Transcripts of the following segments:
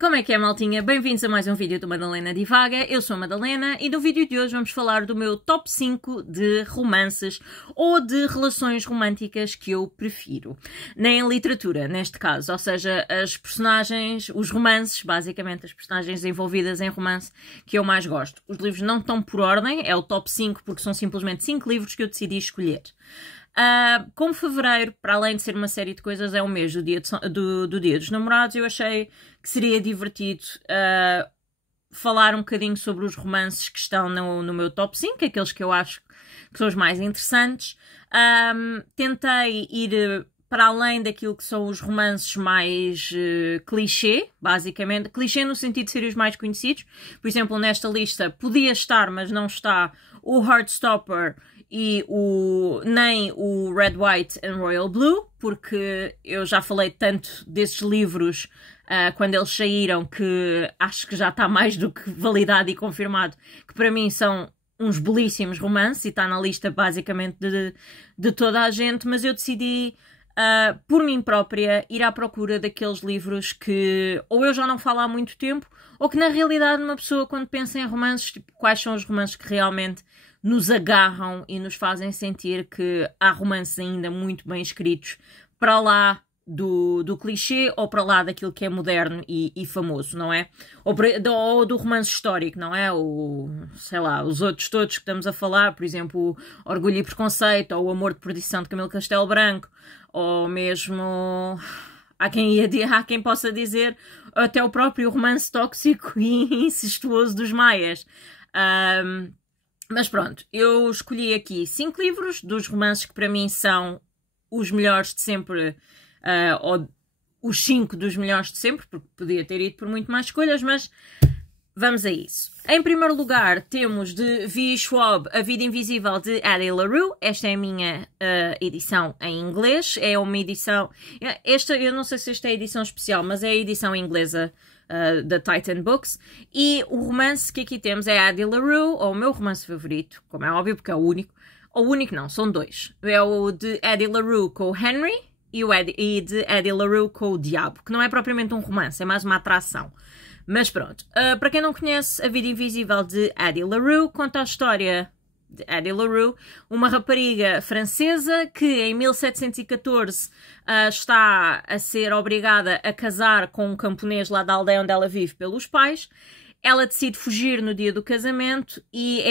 Como é que é, maltinha? Bem-vindos a mais um vídeo do Madalena Divaga. Eu sou a Madalena e no vídeo de hoje vamos falar do meu top 5 de romances ou de relações românticas que eu prefiro. Nem literatura, neste caso, ou seja, as personagens, os romances, basicamente as personagens envolvidas em romance que eu mais gosto. Os livros não estão por ordem, é o top 5 porque são simplesmente 5 livros que eu decidi escolher. Como fevereiro, para além de ser uma série de coisas, é o mês do Dia dos Namorados, eu achei que seria divertido falar um bocadinho sobre os romances que estão no meu top 5, aqueles que eu acho que são os mais interessantes. Tentei ir para além daquilo que são os romances mais clichê, basicamente. Clichê no sentido de serem os mais conhecidos. Por exemplo, nesta lista podia estar, mas não está, o Heartstopper e nem o Red, White and Royal Blue, porque eu já falei tanto desses livros quando eles saíram que acho que já está mais do que validado e confirmado que para mim são uns belíssimos romances e está na lista basicamente de toda a gente, mas eu decidi por mim própria ir à procura daqueles livros que ou eu já não falo há muito tempo ou que na realidade uma pessoa quando pensa em romances, tipo, quais são os romances que realmente nos agarram e nos fazem sentir que há romances ainda muito bem escritos para lá do clichê ou para lá daquilo que é moderno e famoso, não é? Ou do romance histórico, não é? Sei lá, os outros todos que estamos a falar, por exemplo, o Orgulho e Preconceito ou o Amor de Perdição de Camilo Castelo Branco, ou mesmo há quem possa dizer até o próprio romance tóxico e incestuoso dos Maias. Mas pronto, eu escolhi aqui 5 livros dos romances que para mim são os melhores de sempre, ou os 5 dos melhores de sempre, porque podia ter ido por muito mais escolhas, mas vamos a isso. Em primeiro lugar temos de V. Schwab, A Vida Invisível de Addie LaRue. Esta é a minha edição em inglês, é uma edição, eu não sei se esta é a edição especial, mas é a edição inglesa da Titan Books, e o romance que aqui temos é Addie LaRue, ou o meu romance favorito, como é óbvio, porque é o único não, são 2. É o de Addie LaRue com o Henry e de Addie LaRue com o Diabo, que não é propriamente um romance, é mais uma atração. Mas pronto, para quem não conhece, A Vida Invisível de Addie LaRue conta a história de Addie LaRue, uma rapariga francesa que em 1714 está a ser obrigada a casar com um camponês lá da aldeia onde ela vive pelos pais. Ela decide fugir no dia do casamento e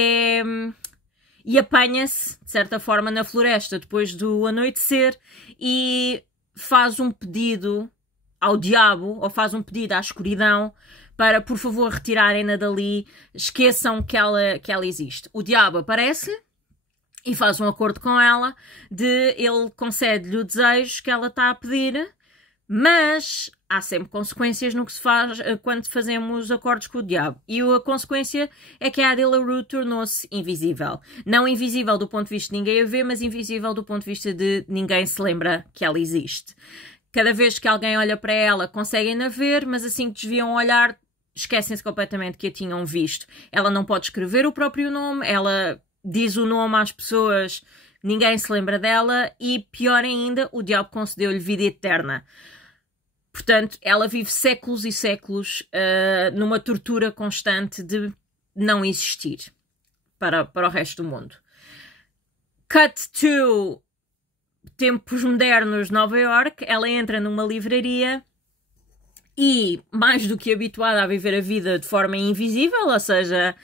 apanha-se, de certa forma, na floresta depois do anoitecer e faz um pedido ao diabo, ou faz um pedido à escuridão, para, por favor, retirarem-na dali, esqueçam que ela existe. O diabo aparece e faz um acordo com ela, ele concede-lhe o desejo que ela está a pedir, mas há sempre consequências no que se faz quando fazemos acordos com o diabo. E a consequência é que a Addie LaRue tornou-se invisível. Não invisível do ponto de vista de ninguém a ver, mas invisível do ponto de vista de ninguém se lembra que ela existe. Cada vez que alguém olha para ela, conseguem-na ver, mas assim que desviam olhar, esquecem-se completamente que a tinham visto. Ela não pode escrever o próprio nome, ela diz o nome às pessoas, ninguém se lembra dela e, pior ainda, o diabo concedeu-lhe vida eterna. Portanto, ela vive séculos e séculos numa tortura constante de não existir para o resto do mundo. Cut to tempos modernos, Nova York. Ela entra numa livraria e, mais do que habituada a viver a vida de forma invisível, ou seja,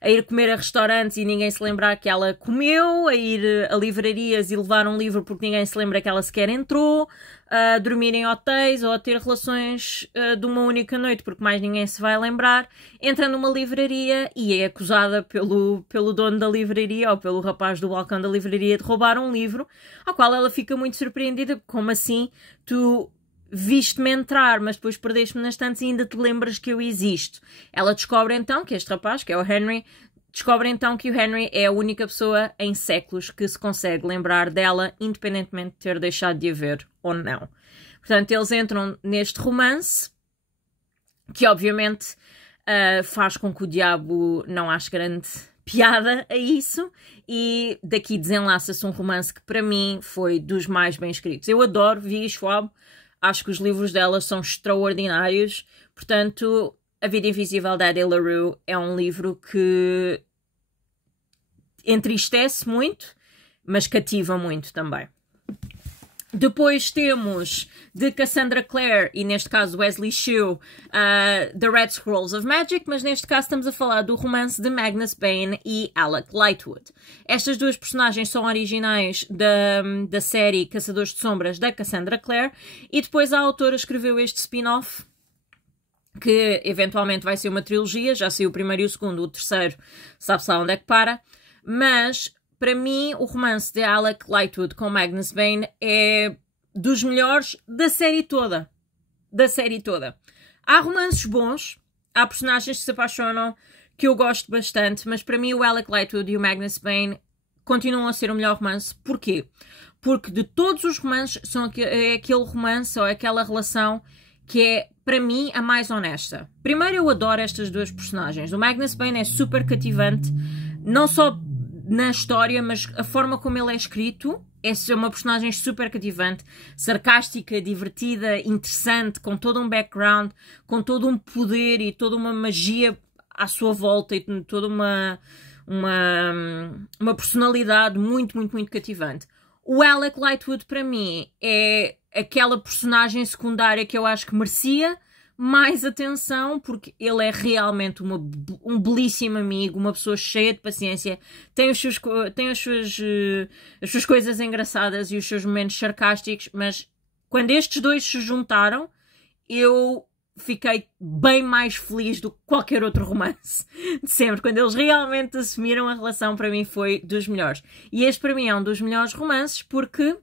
a ir comer a restaurantes e ninguém se lembrar que ela comeu, a ir a livrarias e levar um livro porque ninguém se lembra que ela sequer entrou, a dormir em hotéis ou a ter relações de uma única noite porque mais ninguém se vai lembrar, entra numa livraria e é acusada pelo dono da livraria ou pelo rapaz do balcão da livraria de roubar um livro, ao qual ela fica muito surpreendida. Como assim? Tu viste-me entrar, mas depois perdeste-me nas tantas e ainda te lembras que eu existo. Ela descobre então que este rapaz, que é o Henry, descobre então que o Henry é a única pessoa em séculos que se consegue lembrar dela, independentemente de ter deixado de a ver ou não. Portanto, eles entram neste romance, que obviamente faz com que o diabo não ache grande piada a isso, e daqui desenlaça-se um romance que para mim foi dos mais bem escritos. Eu adoro V. Schwab, Acho que os livros dela são extraordinários. Portanto, A Vida Invisível da Adele LaRue é um livro que entristece muito, mas cativa muito também. Depois temos de Cassandra Clare e neste caso Wesley Chu, The Red Scrolls of Magic, mas neste caso estamos a falar do romance de Magnus Bane e Alec Lightwood. Estas duas personagens são originais da série Caçadores de Sombras da Cassandra Clare e depois a autora escreveu este spin-off que eventualmente vai ser uma trilogia, já saiu o primeiro e o segundo, o terceiro sabe-se lá onde é que para, mas para mim o romance de Alec Lightwood com Magnus Bane é dos melhores da série toda. Da série toda. Há romances bons, há personagens que se apaixonam, que eu gosto bastante, mas para mim o Alec Lightwood e o Magnus Bane continuam a ser o melhor romance. Porquê? Porque de todos os romances é aquele romance ou aquela relação que é, para mim, a mais honesta. Primeiro, eu adoro estas duas personagens. O Magnus Bane é super cativante, não só na história, mas a forma como ele é escrito. É uma personagem super cativante, sarcástica, divertida, interessante, com todo um background, com todo um poder e toda uma magia à sua volta e toda uma personalidade muito, muito, muito cativante. O Alec Lightwood, para mim, é aquela personagem secundária que eu acho que merecia mais atenção, porque ele é realmente um belíssimo amigo, uma pessoa cheia de paciência, tem as suas coisas engraçadas e os seus momentos sarcásticos, mas quando estes dois se juntaram, eu fiquei bem mais feliz do que qualquer outro romance de sempre. Quando eles realmente assumiram a relação, para mim foi dos melhores. E este para mim é um dos melhores romances porque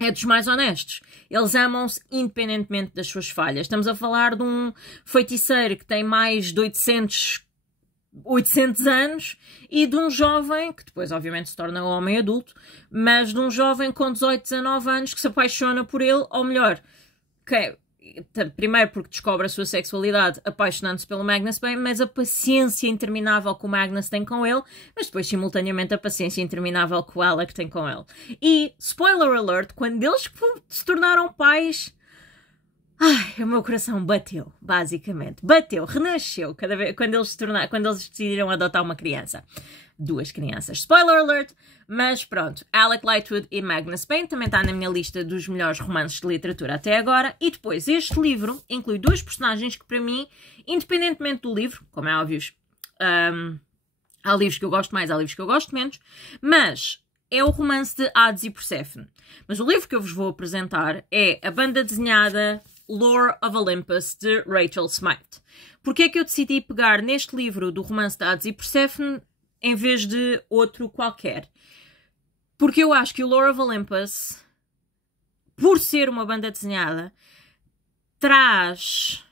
é dos mais honestos. Eles amam-se independentemente das suas falhas. Estamos a falar de um feiticeiro que tem mais de 800 anos e de um jovem, que depois obviamente se torna um homem adulto, mas de um jovem com 18, 19 anos que se apaixona por ele, ou melhor, primeiro porque descobre a sua sexualidade apaixonando-se pelo Magnus Bane, mas a paciência interminável que o Magnus tem com ele, mas depois simultaneamente a paciência interminável que o Alec tem com ele. E, spoiler alert, quando eles se tornaram pais, o meu coração bateu, basicamente. Bateu, renasceu quando eles decidiram adotar uma criança. 2 crianças. Spoiler alert! Mas pronto, Alec Lightwood e Magnus Bane também está na minha lista dos melhores romances de literatura até agora. E depois, este livro inclui 2 personagens que para mim, independentemente do livro, como é óbvio, há livros que eu gosto mais, há livros que eu gosto menos, mas é o romance de Hades e Perséfone. Mas o livro que eu vos vou apresentar é a banda desenhada Lore of Olympus, de Rachel Smythe. Porquê é que eu decidi pegar neste livro do romance de Hades e Perséfone em vez de outro qualquer? Porque eu acho que o Lore of Olympus, por ser uma banda desenhada, traz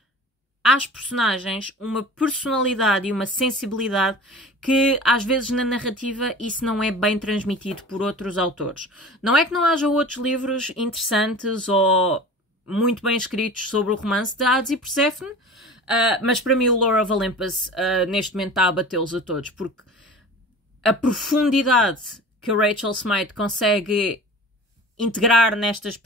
às personagens uma personalidade e uma sensibilidade que às vezes na narrativa isso não é bem transmitido por outros autores. Não é que não haja outros livros interessantes ou muito bem escritos sobre o romance de Hades e Perséfone, mas para mim o Lore of Olympus neste momento está a batê-los a todos, porque a profundidade que a Rachel Smythe consegue integrar nestas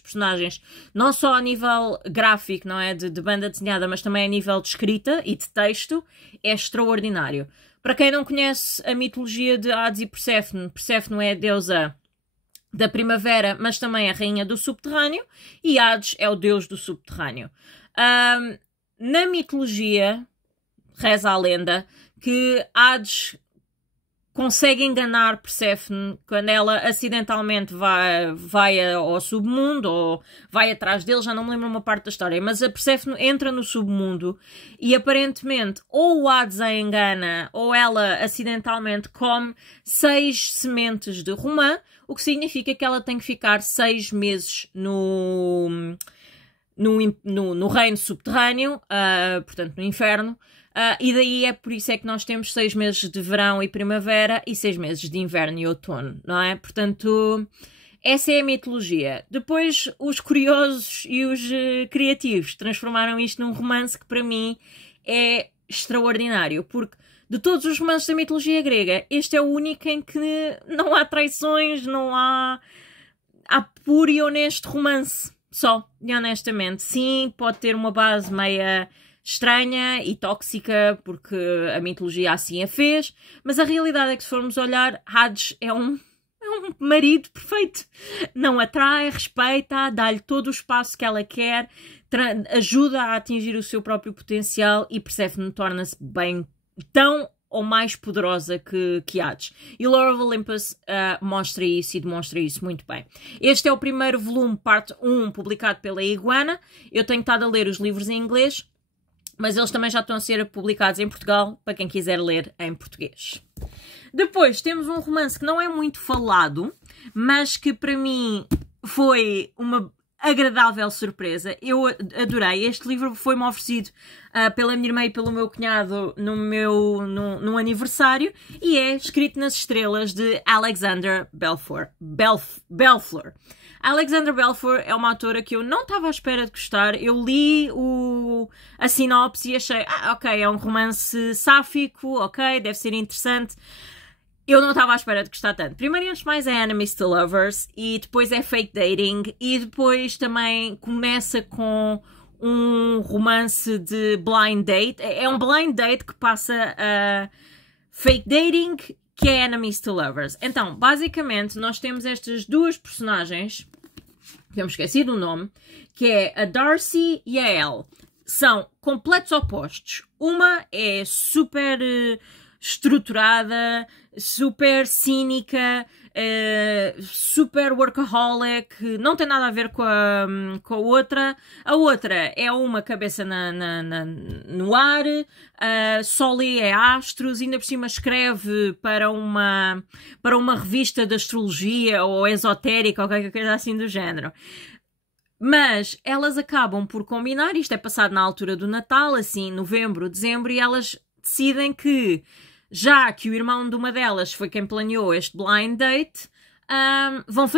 personagens, não só a nível gráfico, não é, de banda desenhada, mas também a nível de escrita e de texto, é extraordinário. Para quem não conhece a mitologia de Hades e Perséfone, Perséfone é a deusa da primavera, mas também a rainha do subterrâneo, e Hades é o deus do subterrâneo. Na mitologia, reza a lenda, que Hades consegue enganar Perséfone quando ela acidentalmente vai ao submundo ou vai atrás dele, já não me lembro uma parte da história, mas a Perséfone entra no submundo e aparentemente ou o Hades a engana ou ela acidentalmente come 6 sementes de romã, o que significa que ela tem que ficar 6 meses no reino subterrâneo, portanto no inferno. E daí por isso é que nós temos 6 meses de verão e primavera e 6 meses de inverno e outono, não é? Portanto, essa é a mitologia. Depois, os curiosos e os criativos transformaram isto num romance que para mim é extraordinário, porque de todos os romances da mitologia grega, este é o único em que não há traições, não há puro e honesto romance. Só, e honestamente, sim, pode ter uma base meia estranha e tóxica, porque a mitologia assim a fez, mas a realidade é que se formos olhar, Hades é um marido perfeito. Não atrai, respeita, dá-lhe todo o espaço que ela quer, ajuda a atingir o seu próprio potencial e Perséfone torna-se bem tão ou mais poderosa que Hades. E Lore of Olympus mostra isso e demonstra isso muito bem. Este é o primeiro volume, parte 1, publicado pela Iguana. Eu tenho estado a ler os livros em inglês, mas eles também já estão a ser publicados em Portugal, para quem quiser ler em português. Depois temos um romance que não é muito falado, mas que para mim foi uma agradável surpresa. Eu adorei. Este livro foi-me oferecido pela minha irmã e pelo meu cunhado no aniversário e é Escrito nas Estrelas, de Alexandra Belfour. Alexandra Belfour é uma autora que eu não estava à espera de gostar. Eu li a sinopse e achei, ok, é um romance sáfico, ok, deve ser interessante. Eu não estava à espera de gostar tanto. Primeiro e antes de mais é Enemies to Lovers e depois é Fake Dating e depois também começa com um romance de blind date. É um blind date que passa a Fake Dating, que é Enemies to Lovers. Então, basicamente, nós temos estas duas personagens, que eu me esqueci do nome, que é a Darcy e a Elle. São completos opostos. Uma é super estruturada, super cínica, super workaholic, não tem nada a ver com a outra. A outra é uma cabeça no ar, só lê astros, ainda por cima escreve para uma revista de astrologia ou esotérica ou qualquer coisa assim do género. Mas elas acabam por combinar, isto é passado na altura do Natal, assim, novembro, dezembro, e elas decidem que, já que o irmão de uma delas foi quem planeou este blind date, vão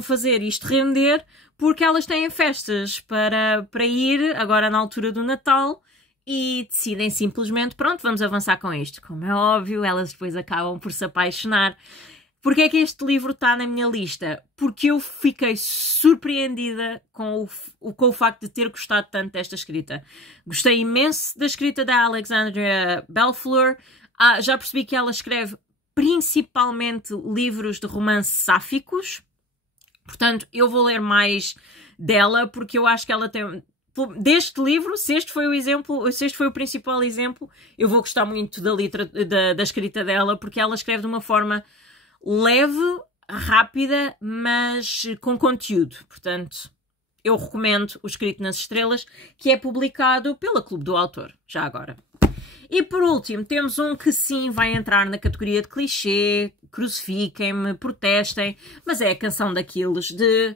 fazer isto render, porque elas têm festas para ir, agora na altura do Natal, e decidem simplesmente, pronto, vamos avançar com isto. Como é óbvio, elas depois acabam por se apaixonar. Porquê é que este livro está na minha lista? Porque eu fiquei surpreendida com o facto de ter gostado tanto desta escrita. Gostei imenso da escrita da Alexandra Belfour. Já percebi que ela escreve principalmente livros de romance sáficos. Portanto, eu vou ler mais dela, porque eu acho que ela tem... Deste livro, se este foi o principal exemplo, eu vou gostar muito da escrita dela, porque ela escreve de uma forma leve, rápida, mas com conteúdo. Portanto, eu recomendo o Escrito nas Estrelas, que é publicado pela Clube do Autor, já agora. E por último, temos um que sim vai entrar na categoria de clichê, crucifiquem-me, protestem, mas é a Canção d'Aquiles, de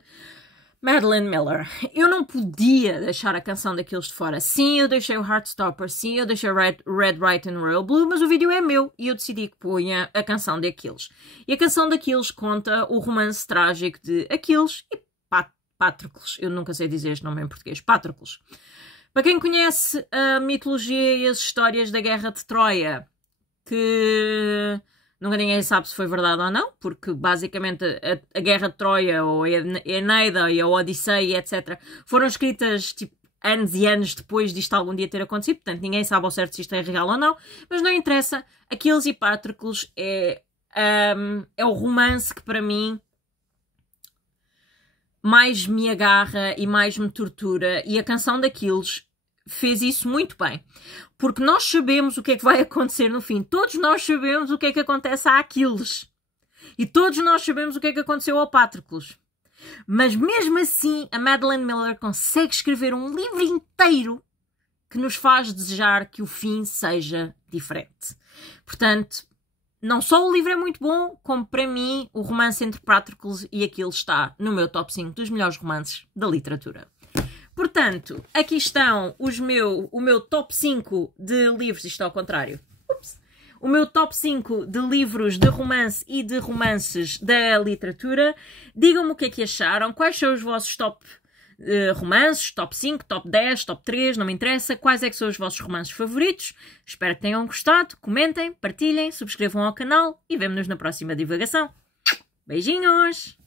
Madeline Miller. Eu não podia deixar a Canção d'Aquiles de fora. Sim, eu deixei o Heartstopper, sim, eu deixei Red, White and Royal Blue, mas o vídeo é meu e eu decidi que punha a Canção d'Aquiles. E a Canção d'Aquiles conta o romance trágico de Aquiles e Patroclus. Eu nunca sei dizer este nome em português. Patroclus. Para quem conhece a mitologia e as histórias da Guerra de Troia, que nunca ninguém sabe se foi verdade ou não, porque basicamente a Guerra de Troia, ou a Eneida e a Odisseia, etc., foram escritas tipo anos e anos depois disto algum dia ter acontecido, portanto ninguém sabe ao certo se isto é real ou não, mas não interessa. Aquiles e Patroclus é o romance que para mim mais me agarra e mais me tortura, e a Canção d'Aquiles fez isso muito bem, porque nós sabemos o que é que vai acontecer no fim. Todos nós sabemos o que é que acontece a Aquiles e todos nós sabemos o que é que aconteceu ao Patroclus, mas mesmo assim a Madeline Miller consegue escrever um livro inteiro que nos faz desejar que o fim seja diferente. Portanto, não só o livro é muito bom, como para mim o romance entre Patroclus e Aquiles está no meu top 5 dos melhores romances da literatura. Portanto, aqui estão o meu top 5 de livros, isto ao contrário. Ups. O meu top 5 de livros de romance e de romances da literatura. Digam-me o que é que acharam, quais são os vossos top romances, top 5, top 10, top 3, não me interessa, quais é que são os vossos romances favoritos. Espero que tenham gostado, comentem, partilhem, subscrevam ao canal e vemo-nos na próxima divagação. Beijinhos!